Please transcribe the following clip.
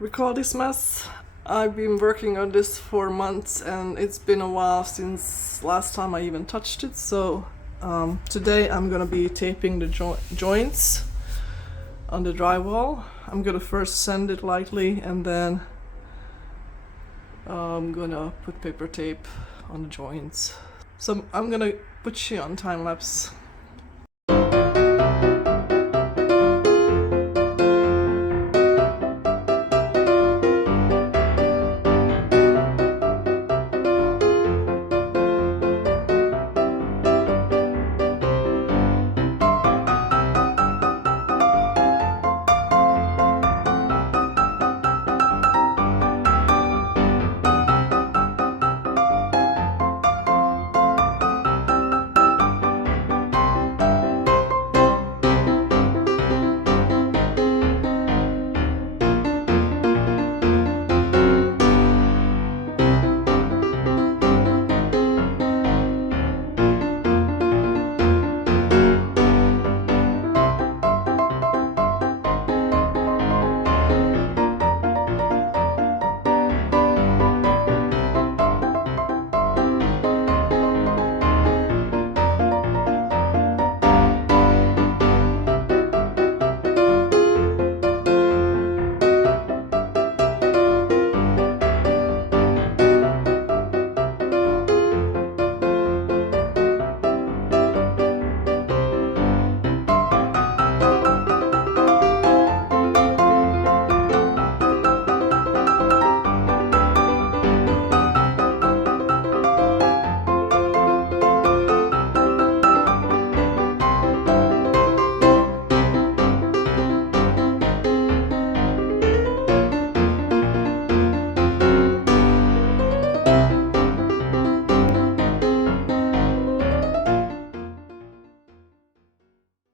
record this mess. I've been working on this for months and it's been a while since last time I even touched it, so today I'm gonna be taping the joints on the drywall. I'm gonna first sand it lightly and then I'm gonna put paper tape on the joints. So I'm gonna put you on time lapse.